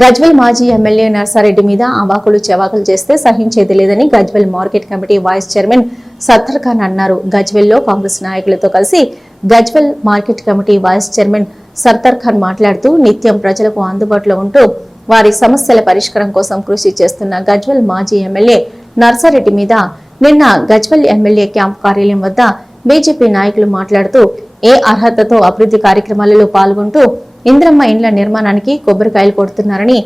గజ్వెల్ మాజీ ఎమ్మెల్యే నర్సారెడ్డి మీద అవాకులు చెవాకులు చేస్తే సహించేది లేదని Gajwel market committee vice chairman Sattar Khan అన్నారు. గజ్వెల్లో కాంగ్రెస్ నాయకులతో కలిసి Gajwel market committee vice chairman Sattar Khan మాట్లాడుతూ నిత్యం ప్రజలకు అందుబాటులో ఉంటూ వారి సమస్యల పరిష్కారం కోసం కృషి చేస్తున్న గజ్వెల్ మాజీ ఎమ్మెల్యే నర్సారెడ్డి మీద నిన్న గజ్వెల్ ఎమ్మెల్యే క్యాంప్ కార్యాలయం వద్ద బీజేపీ నాయకులు మాట్లాడుతూ ఏ అర్హతతో అభివృద్ధి కార్యక్రమాలలో పాల్గొంటూ ఇంద్రమ్మ ఇండ్ల నిర్మాణానికి కొబ్బరికాయలు కొడుతున్నారని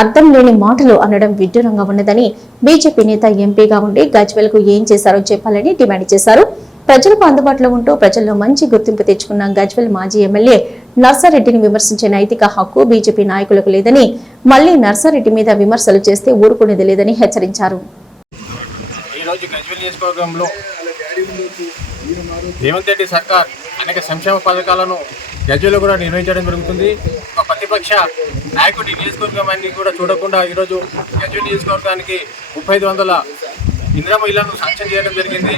అర్థం లేని మాటలు అనడం విడ్డూరంగా ఉన్నదని బీజేపీ నేత ఎంపీగా ఉండి గజ్వెల్ కు ఏం చేశారో చెప్పాలని డిమాండ్ చేశారు. ప్రజలకు అందుబాటులో ఉంటూ ప్రజల్లో మంచి గుర్తింపు తెచ్చుకున్న గజ్వెల్ మాజీ ఎమ్మెల్యే నర్సారెడ్డిని విమర్శించే నైతిక హక్కు బీజేపీ నాయకులకు లేదని, మళ్లీ నర్సారెడ్డి మీద విమర్శలు చేస్తే ఊరుకునేది లేదని హెచ్చరించారు. రేవంత్ రెడ్డి సర్కార్ అనేక సంక్షేమ పథకాలను గజ్వెల్లో కూడా నిర్వహించడం జరుగుతుంది. ఒక ప్రతిపక్ష నాయకుడి నియోజకవర్గాన్ని కూడా చూడకుండా ఈరోజు గజ్వెల్ నియోజకవర్గానికి 3500 ఇందిరమ్మ ఇళ్లను శాంక్షన్ చేయడం జరిగింది.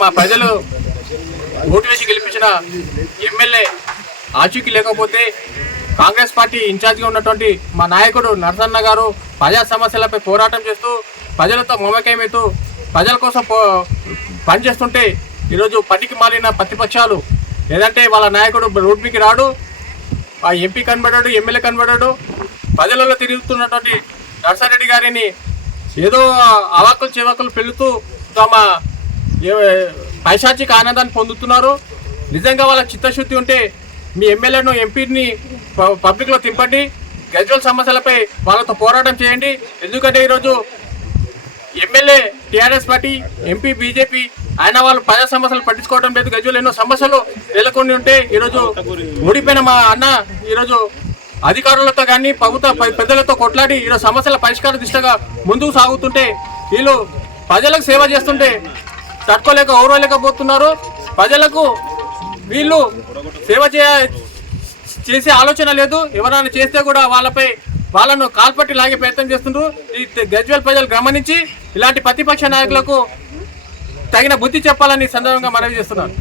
మా ప్రజలు ఓటు వేసి గెలిపించిన ఎమ్మెల్యే ఆచూకీ లేకపోతే కాంగ్రెస్ పార్టీ ఇన్ఛార్జిగా ఉన్నటువంటి మా నాయకుడు నరసన్న గారు ప్రజా సమస్యలపై పోరాటం చేస్తూ ప్రజలతో మమేకమవుతూ ప్రజల కోసం పనిచేస్తుంటే ఈరోజు పనికి మాలిన ప్రతిపక్షాలు లేదంటే వాళ్ళ నాయకుడు రోడ్డుకి రాడు, ఆ ఎంపీ కనబడాడు, ఎమ్మెల్యే కనబడాడు, ప్రజలలో తిరుగుతున్నటువంటి నర్సారెడ్డి గారిని ఏదో అవాకులు చెవాకులు పెళ్ళుతూ తమ పైశాచిక ఆనందాన్ని పొందుతున్నారు. నిజంగా వాళ్ళ చిత్తశుద్ధి ఉంటే మీ ఎమ్మెల్యేను ఎంపీని పబ్లిక్లో తింపండి, గజ్వెల్ సమస్యలపై వాళ్ళతో పోరాటం చేయండి. ఎందుకంటే ఈరోజు MLA TRS party, MP BJP, ఆయన వాళ్ళు ప్రజా సమస్యలు పట్టించుకోవడం లేదు. గజ్వెల్ ఎన్నో సమస్యలు నెలకొని ఉంటే ఈరోజు ఓడిపోయిన మా అన్న ఈరోజు అధికారులతో కానీ ప్రభుత్వ పెద్దలతో కొట్లాడి ఈరోజు సమస్యల పరిష్కార దిశగా ముందుకు సాగుతుంటే వీళ్ళు ప్రజలకు సేవ చేస్తుంటే తట్టుకోలేక ఓర్వలేకపోతున్నారు. ప్రజలకు వీళ్ళు సేవ చేసే ఆలోచన లేదు. ఎవరైనా చేస్తే కూడా వాళ్ళను కాల్పట్టి లాగే ప్రయత్నం చేస్తుండ్రు. ఈ గజ్వెల్ ప్రజలు గమనించి ఇలాంటి ప్రతిపక్ష నాయకులకు తగిన బుద్ధి చెప్పాలని సందర్భంగా మనవి చేస్తున్నారు.